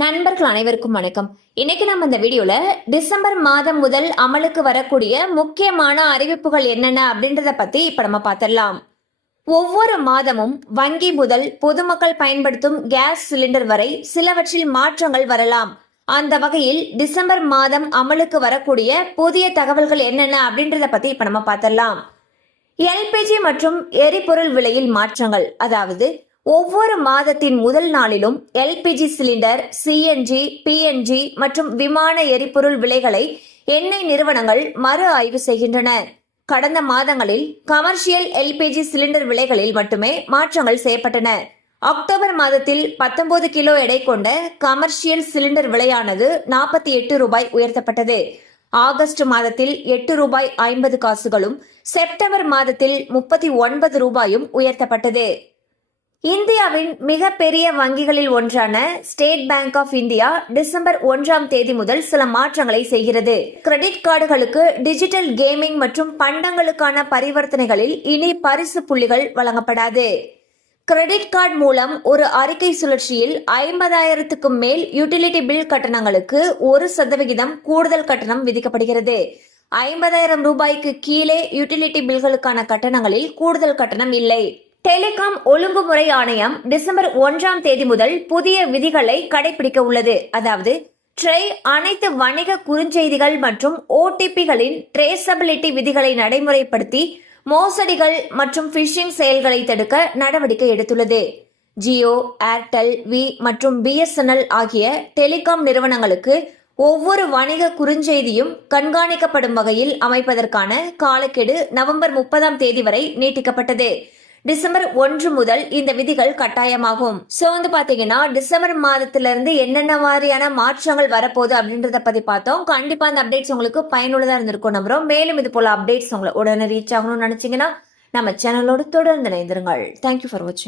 நண்பர்கள் அனைவருக்கும் வணக்கம். இன்னைக்கு நம்ம இந்த வீடியோல டிசம்பர் மாதம் முதல் அமலுக்கு வரக்கூடிய முக்கியமான அறிவிப்புகள் என்னென்ன அப்படின்றத பத்தி இப்ப நம்ம பார்த்திடலாம். ஒவ்வொரு மாதமும் வங்கி முதல் பொதுமக்கள் பயன்படுத்தும் கேஸ் சிலிண்டர் வரை சிலவற்றில் மாற்றங்கள் வரலாம். அந்த வகையில் டிசம்பர் மாதம் அமலுக்கு வரக்கூடிய புதிய தகவல்கள் என்னென்ன அப்படின்றத பத்தி இப்ப நம்ம பார்த்திடலாம். எல்பிஜி மற்றும் எரிபொருள் விலையில் மாற்றங்கள், அதாவது ஒவ்வொரு மாதத்தின் முதல் நாளிலும் எல்பிஜி சிலிண்டர், சிஎன்ஜி, பிஎன்ஜி மற்றும் விமான எரிபொருள் விலைகளை எண்ணெய் நிறுவனங்கள் மறு ஆய்வு செய்கின்றன. கடந்த மாதங்களில் கமர்ஷியல் எல்பிஜி சிலிண்டர் விலைகளில் மட்டுமே மாற்றங்கள் செய்யப்பட்டன. அக்டோபர் மாதத்தில் 19 கிலோ எடை கொண்ட கமர்ஷியல் சிலிண்டர் விலையானது 48 ரூபாய் உயர்த்தப்பட்டது. ஆகஸ்ட் மாதத்தில் 8 ரூபாய் 50 காசுகளும், செப்டம்பர் மாதத்தில் 39 ரூபாயும் உயர்த்தப்பட்டது. இந்தியாவின் மிகப்பெரிய வங்கிகளில் ஒன்றான State Bank of India December 1ஆம் தேதி முதல் சில மாற்றங்களை செய்கிறது. கிரெடிட் கார்டுகளுக்கு டிஜிட்டல் கேமிங் மற்றும் பண்டங்களுக்கான பரிவர்த்தனைகளில் இனி பரிசு புள்ளிகள் வழங்கப்படாது. கிரெடிட் கார்டு மூலம் ஒரு அறிக்கை சுழற்சியில் 50,000க்கும் மேல் யூட்டிலிட்டி பில் கட்டணங்களுக்கு 1% கூடுதல் கட்டணம் விதிக்கப்படுகிறது. 50,000 ரூபாய்க்கு கீழே யூட்டிலிட்டி பில்களுக்கான கட்டணங்களில் கூடுதல் கட்டணம் இல்லை. டெலிகாம் ஒழுங்குமுறை ஆணையம் டிசம்பர் 1ஆம் தேதி முதல் புதிய விதிகளை கடைபிடிக்க உள்ளது. அதாவது ட்ரை அனைத்து வணிக குறுஞ்செய்திகள் மற்றும் ஓடிபிகளின் ட்ரேசபிலிட்டி விதிகளை நடைமுறைப்படுத்தி மோசடிகள் மற்றும் பிஷிங் செயல்களை தடுக்க நடவடிக்கை எடுத்துள்ளது. ஜியோ, ஏர்டெல், வி மற்றும் பிஎஸ்என்எல் ஆகிய டெலிகாம் நிறுவனங்களுக்கு ஒவ்வொரு வணிக குறுஞ்செய்தியும் கண்காணிக்கப்படும் வகையில் அமைப்பதற்கான காலக்கெடு நவம்பர் 30ஆம் தேதி வரை நீட்டிக்கப்பட்டது. டிசம்பர் 1 முதல் இந்த விதிகள் கட்டாயமாகும். சோ பாத்தீங்கன்னா டிசம்பர் மாதத்திலிருந்து என்னென்ன மாதிரியான மாற்றங்கள் வரப்போகுது அப்படின்றத பத்தி பார்த்தோம். கண்டிப்பா அந்த அப்டேட்ஸ் உங்களுக்கு பயனுள்ளதா இருந்திருக்கும் நம்புறோம். மேலும் இது போல அப்டேட்ஸ் உங்களை உடனே ரீச் ஆகணும்னு நினைச்சீங்கன்னா நம்ம சேனலோடு தொடர்ந்து இணைந்திருங்கள். தேங்க்யூ ஃபார் வாட்சிங்.